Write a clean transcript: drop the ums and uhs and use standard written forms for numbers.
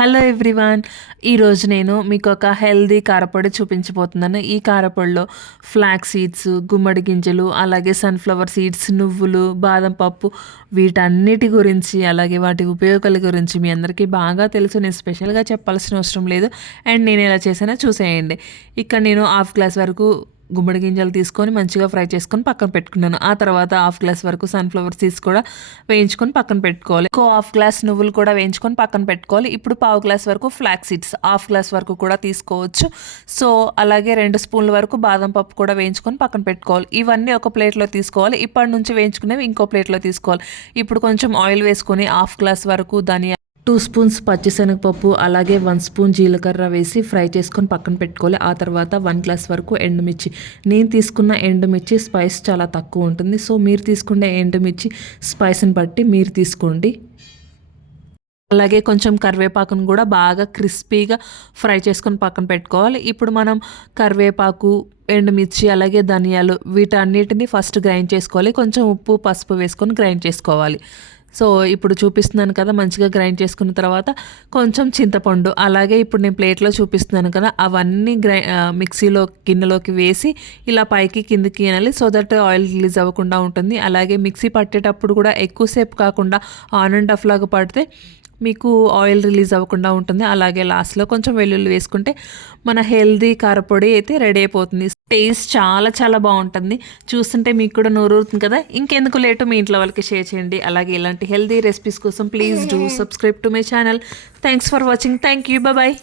Hello everyone. ఈరోజు నేను మీకు ఒక హెల్దీ కారపొడి చూపించబోతున్నాను. ఈ కారపొడిలో ఫ్లాక్స్ సీడ్స్, గుమ్మడి గింజలు, అలాగే సన్ఫ్లవర్ సీడ్స్, నువ్వులు, బాదం పప్పు వీటన్నిటి గురించి, అలాగే వాటి ఉపయోగాల గురించి మీ అందరికీ బాగా తెలుసు. నేను స్పెషల్గా చెప్పాల్సిన అవసరం లేదు. అండ్ నేను ఎలా చేసానో చూసేయండి. ఇక్కడ నేను హాఫ్ గ్లాస్ వరకు గుమ్మడి గింజలు తీసుకొని మంచిగా ఫ్రై చేసుకొని పక్కన పెట్టుకున్నాను. ఆ తర్వాత హాఫ్ గ్లాస్ వరకు సన్ఫ్లవర్ సీడ్స్ కూడా వేయించుకొని పక్కన పెట్టుకోవాలి. హాఫ్ గ్లాస్ నువ్వులు కూడా వేయించుకొని పక్కన పెట్టుకోవాలి. ఇప్పుడు పావు గ్లాస్ వరకు ఫ్లాక్స్ సీడ్స్, హాఫ్ గ్లాస్ వరకు కూడా తీసుకోవచ్చు. సో అలాగే 2 స్పూన్ల వరకు బాదం పప్పు కూడా వేయించుకొని పక్కన పెట్టుకోవాలి. ఇవన్నీ ఒక ప్లేట్లో తీసుకోవాలి. ఇప్పటి నుంచి వేయించుకునేవి ఇంకో ప్లేట్లో తీసుకోవాలి. ఇప్పుడు కొంచెం ఆయిల్ వేసుకొని హాఫ్ గ్లాస్ వరకు ధనియా, 2 స్పూన్స్ పచ్చిశనగపప్పు, అలాగే 1 స్పూన్ జీలకర్ర వేసి ఫ్రై చేసుకొని పక్కన పెట్టుకోవాలి. ఆ తర్వాత 1 గ్లాస్ వరకు ఎండుమిర్చి. నేను తీసుకున్న ఎండుమిర్చి స్పైస్ చాలా తక్కువ ఉంటుంది. సో మీరు తీసుకునే ఎండుమిర్చి స్పైస్ని బట్టి మీరు తీసుకోండి. అలాగే కొంచెం కరివేపాకును కూడా బాగా క్రిస్పీగా ఫ్రై చేసుకొని పక్కన పెట్టుకోవాలి. ఇప్పుడు మనం కరివేపాకు, ఎండుమిర్చి, అలాగే ధనియాలు వీటన్నిటిని ఫస్ట్ గ్రైండ్ చేసుకోవాలి. కొంచెం ఉప్పు, పసుపు వేసుకొని గ్రైండ్ చేసుకోవాలి. సో ఇప్పుడు చూపిస్తున్నాను కదా, మంచిగా గ్రైండ్ చేసుకున్న తర్వాత కొంచెం చింతపండు, అలాగే ఇప్పుడు నేను ప్లేట్లో చూపిస్తున్నాను కదా, అవన్నీ మిక్సీలో గిన్నెలోకి వేసి ఇలా పైకి కిందికి అనాలి. సో దట్ ఆయిల్ రిలీజ్ అవ్వకుండా ఉంటుంది. అలాగే మిక్సీ పట్టేటప్పుడు కూడా ఎక్కువసేపు కాకుండా ఆన్ అండ్ ఆఫ్ లాగా పడితే మీకు ఆయిల్ రిలీజ్ అవ్వకుండా ఉంటుంది. అలాగే లాస్ట్లో కొంచెం వెల్లుల్లి వేసుకుంటే మన హెల్దీ కారపొడి అయితే రెడీ అయిపోతుంది. టేస్ట్ చాలా చాలా బాగుంటుంది. చూస్తుంటే మీకు కూడా నోరూరుతుంది కదా. ఇంకెందుకు లేటు, మీ ఇంట్లో వాళ్ళకి షేర్ చేయండి. అలాగే ఇలాంటి హెల్దీ రెసిపీస్ కోసం please do subscribe to my channel. Thanks for watching. Thank you. Bye.